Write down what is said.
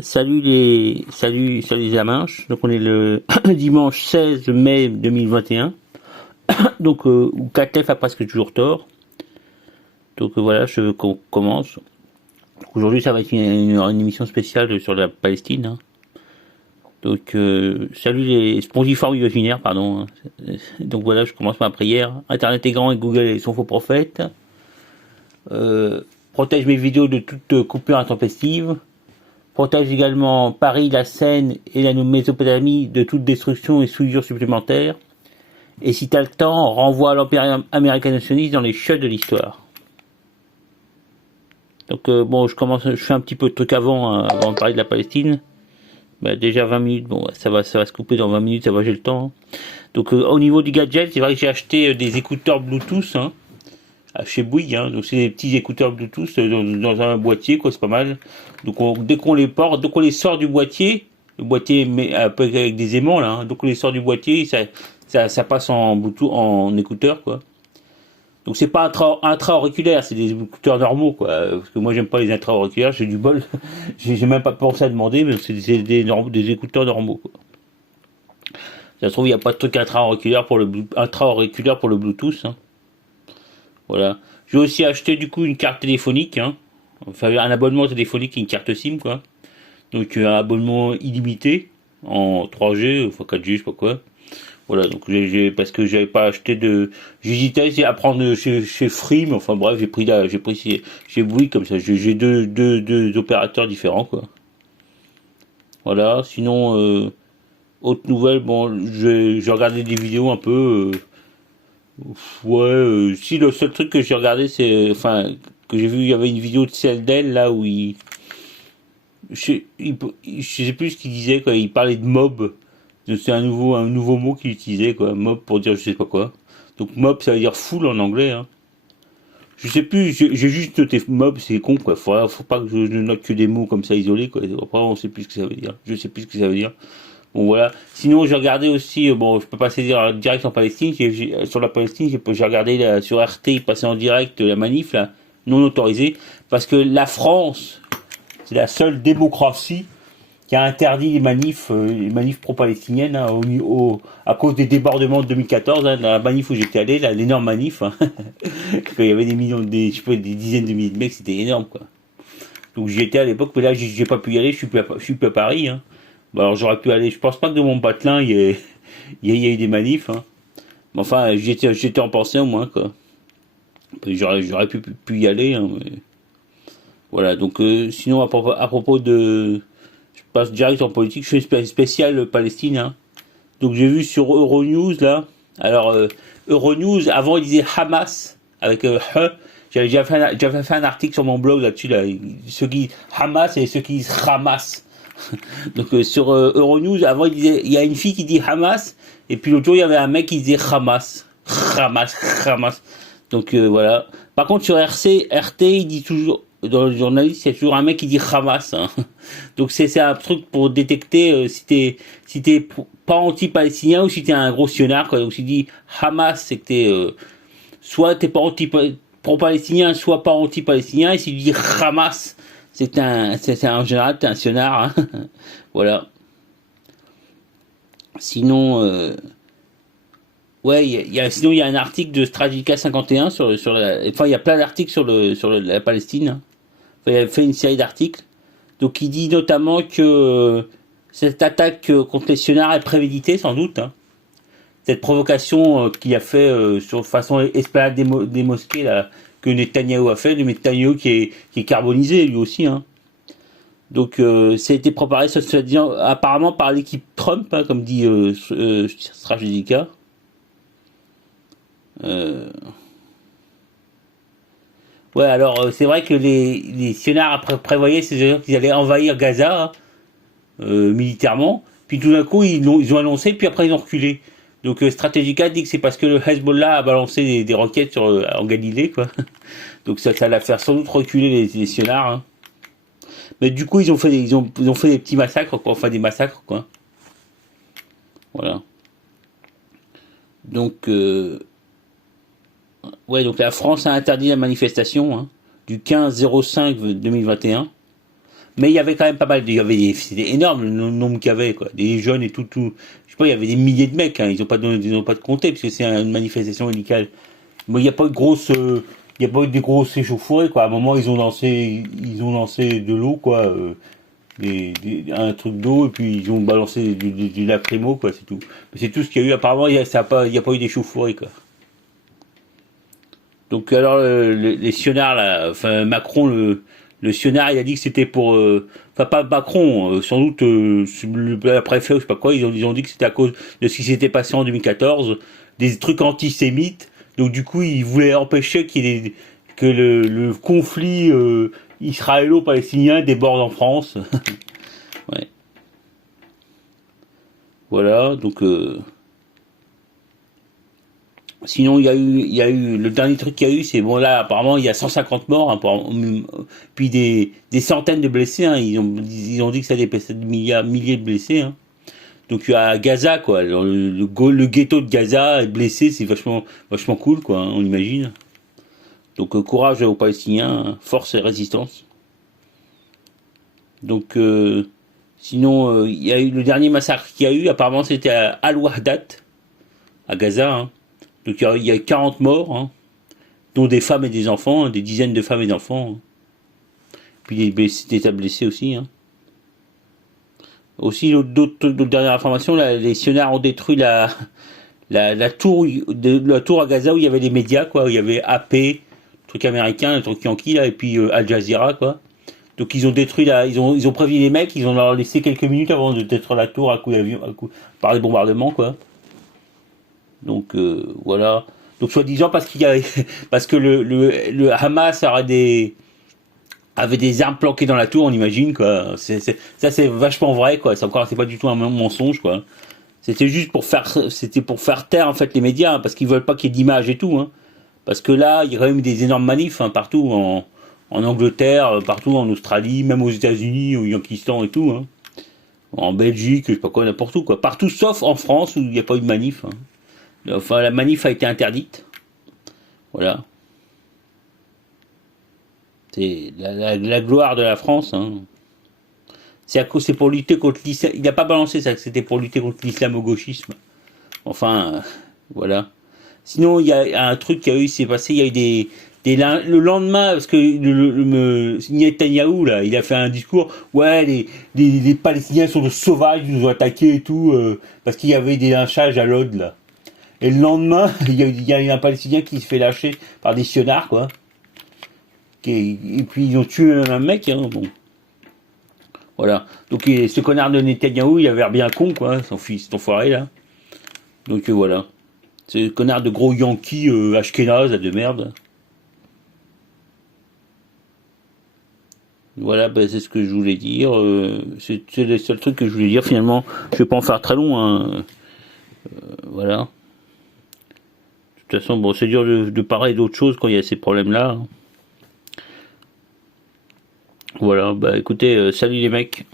Salut les amanches. Donc on est le dimanche 16 mai 2021. Donc Katef a presque toujours tort. Donc voilà, je veux qu'on commence. Aujourd'hui ça va être une émission spéciale sur la Palestine. Hein. Donc salut les spongiformes imaginaires, pardon. Donc voilà, je commence ma prière. Internet est grand et Google est son faux prophète. Protège mes vidéos de toute coupure intempestive. Protège également Paris, la Seine et la Mésopotamie de toute destruction et souillure supplémentaire. Et si t'as le temps, renvoie l'Empire américain nationaliste dans les chiottes de l'histoire. Donc bon, je fais un petit peu de truc avant de parler de la Palestine. Bah, déjà 20 minutes, bon, ça va se couper dans 20 minutes, ça va, j'ai le temps. Hein. Donc au niveau du gadget, c'est vrai que j'ai acheté des écouteurs Bluetooth, hein, chez Bouygues, hein. Donc c'est des petits écouteurs Bluetooth dans un boîtier, quoi, c'est pas mal. Donc dès qu'on les porte, dès qu'on les sort du boîtier, le boîtier un peu avec des aimants là, hein, donc on les sort du boîtier, ça passe en Bluetooth, en écouteur, quoi. Donc c'est pas intra-auriculaire, c'est des écouteurs normaux, quoi. Parce que moi j'aime pas les intra-auriculaires, j'ai du bol, j'ai même pas pensé à demander, mais c'est des écouteurs normaux, quoi. Ça se trouve il n'y a pas de truc intra-auriculaire pour le Bluetooth, hein. Voilà. J'ai aussi acheté du coup une carte téléphonique, hein. Enfin un abonnement téléphonique et une carte SIM, quoi. Donc un abonnement illimité en 3G, enfin 4G, je sais pas quoi. Voilà, donc parce que j'avais pas acheté de, j'hésitais à prendre chez Free, mais enfin bref, j'ai pris chez Bouygues, comme ça, j'ai deux opérateurs différents, quoi. Voilà, sinon, autre nouvelle, bon, j'ai regardé des vidéos un peu, ouais, si le seul truc que j'ai regardé, c'est, enfin, que j'ai vu, il y avait une vidéo de CLDL, là, où je sais plus ce qu'il disait, quoi, il parlait de mob. C'est un nouveau mot qu'il utilisait, quoi. Mob pour dire je sais pas quoi. Donc mob ça veut dire foule en anglais, hein. Je sais plus, j'ai juste noté mob, c'est con, quoi. Faut pas que je ne note que des mots comme ça isolés, quoi. Après on sait plus ce que ça veut dire. Je sais plus ce que ça veut dire. Bon voilà. Sinon j'ai regardé aussi, bon je peux passer direct en Palestine. Sur la Palestine, j'ai regardé sur RT, il passait en direct la manif là, non autorisée, parce que la France, c'est la seule démocratie qui a interdit les manifs pro-palestiniennes, hein, à cause des débordements de 2014, hein, la manif où j'étais allé, là, l'énorme manif, hein, il y avait je sais pas, des dizaines de milliers de mecs, c'était énorme, quoi. Donc j'y étais à l'époque, mais là j'ai pas pu y aller, je suis plus à Paris. Hein. Bon, alors j'aurais pu aller, je pense pas que de mon patelin il y a eu des manifs. Hein. Mais enfin j'étais en pensée au moins, quoi. J'aurais pu y aller. Hein, mais... Voilà, donc sinon à propos de... Je passe direct en politique, je fais une spéciale Palestine. Hein. Donc j'ai vu sur Euronews là. Alors Euronews, avant il disait Hamas avec H. J'avais fait un article sur mon blog là-dessus là. Ceux qui Hamas et ceux qui disent Hamas. Donc sur Euronews, avant il y a une fille qui dit Hamas et puis l'autre jour il y avait un mec qui disait Hamas. Hamas. Donc voilà. Par contre sur RT il dit toujours, dans le journaliste, il y a toujours un mec qui dit Hamas. Hein. Donc c'est un truc pour détecter si t'es pas anti-palestinien ou si t'es un gros sionnard, quoi. Donc si tu dis Hamas, c'est que soit t'es pas pro-palestinien, soit pas anti-palestinien. Et si tu dis Hamas, c'est en général t'es un sionnard. Hein. Voilà. Sinon, ouais, sinon il y a un article de Strategica 51 enfin il y a plein d'articles sur la Palestine. Hein. Enfin, il a fait une série d'articles. Donc il dit notamment que cette attaque contre les sionards est préméditée, sans doute. Hein. Cette provocation qu'il a fait sur façon esplanade des mosquées là, que Netanyahou a fait, le Netanyahou qui est carbonisé lui aussi. Hein. Donc ça a été préparé apparemment par l'équipe Trump, hein, comme dit Strategica. Ouais, alors c'est vrai que les sionards prévoyaient qu'ils allaient envahir Gaza, hein, militairement, puis tout d'un coup ils ont annoncé, puis après ils ont reculé. Donc Strategica dit que c'est parce que le Hezbollah a balancé des roquettes en Galilée, quoi. Donc ça l'a fait sans doute reculer les sionards. Hein. Mais du coup ils ont fait des petits massacres, quoi, enfin des massacres, quoi. Voilà. Donc ouais, donc la France a interdit la manifestation, hein, du 15-05-2021. Mais il y avait quand même pas mal, c'était énorme le nombre qu'il y avait, quoi. Des jeunes et tout. Je sais pas, il y avait des milliers de mecs, hein. Ils ont pas de compter, parce que c'est une manifestation médicale. Mais il n'y a pas eu de grosse, il y a pas eu des grosses échauffourées, quoi. À un moment, ils ont lancé de l'eau, quoi. Un truc d'eau, et puis ils ont balancé du lacrymo, quoi, c'est tout. Mais c'est tout ce qu'il y a eu. Apparemment, il y a pas eu d'échauffourée, quoi. Donc alors les sionards là, enfin Macron le sionnard il a dit que c'était pour, enfin pas Macron, sans doute la préfet ou je sais pas quoi, ils ont dit que c'était à cause de ce qui s'était passé en 2014, des trucs antisémites. Donc du coup ils voulaient empêcher que le conflit israélo-palestinien déborde en France. Ouais. Voilà donc. Sinon, il y a eu, le dernier truc qu'il y a eu, c'est bon là, apparemment, il y a 150 morts, hein, puis des centaines de blessés, hein, ils ont dit que ça dépassait de milliers de blessés, hein. Donc, il y a Gaza, quoi, le ghetto de Gaza est blessé, c'est vachement cool, quoi, hein, on imagine. Donc, courage aux Palestiniens, hein, force et résistance. Donc, sinon, il y a eu le dernier massacre qu'il y a eu, apparemment, c'était à Al-Wahdat, à Gaza, hein. Donc il y a 40 morts, hein, dont des femmes et des enfants, hein, des dizaines de femmes et d'enfants. Hein. Puis des états blessés aussi. Hein. Aussi, d'autres dernières informations, là, les sionnaires ont détruit la tour à Gaza où il y avait les médias, quoi, où il y avait AP, truc américain, le truc yankee, là, et puis Al Jazeera, quoi. Donc ils ont détruit ils ont prévenu les mecs, ils ont leur laissé quelques minutes avant de détruire la tour à coup d'avion, par les bombardements, quoi. Donc voilà. Donc soi-disant parce que le Hamas avait des armes planquées dans la tour, on imagine quoi. Ça c'est vachement vrai quoi. C'est pas du tout un mensonge quoi. C'était pour faire taire en fait les médias hein, parce qu'ils veulent pas qu'il y ait d'images et tout. Hein. Parce que là il y a quand même des énormes manifs hein, partout en Angleterre, partout en Australie, même aux États-Unis, au Yankistan et tout. Hein. En Belgique, je sais pas quoi, n'importe où quoi. Partout sauf en France où il n'y a pas eu de manif. Hein. Enfin, la manif a été interdite. Voilà. C'est la gloire de la France. Hein. C'est pour lutter contre l'islam. Il n'a pas balancé ça, que c'était pour lutter contre l'islamo-gauchisme. Enfin, voilà. Sinon, il y a un truc qui s'est passé. Il y a eu le lendemain, parce que Netanyahou, là, il a fait un discours. Ouais, les Palestiniens sont de sauvages, ils nous ont attaqués et tout, parce qu'il y avait des lynchages à Lod, là. Et le lendemain, il y a un Palestinien qui se fait lâcher par des sionards, quoi. Et puis ils ont tué un mec, hein, bon. Voilà. Donc ce connard de Netanyahou, il avait l'air bien con, quoi, son fils, ton enfoiré, là. Donc voilà. C'est le connard de gros Yankee Ashkenaz, de merde. Voilà, ben, c'est ce que je voulais dire. C'est le seul truc que je voulais dire, finalement. Je vais pas en faire très long, hein. Voilà. De toute façon, bon, c'est dur de parler d'autre chose quand il y a ces problèmes-là. Voilà, bah écoutez, salut les mecs.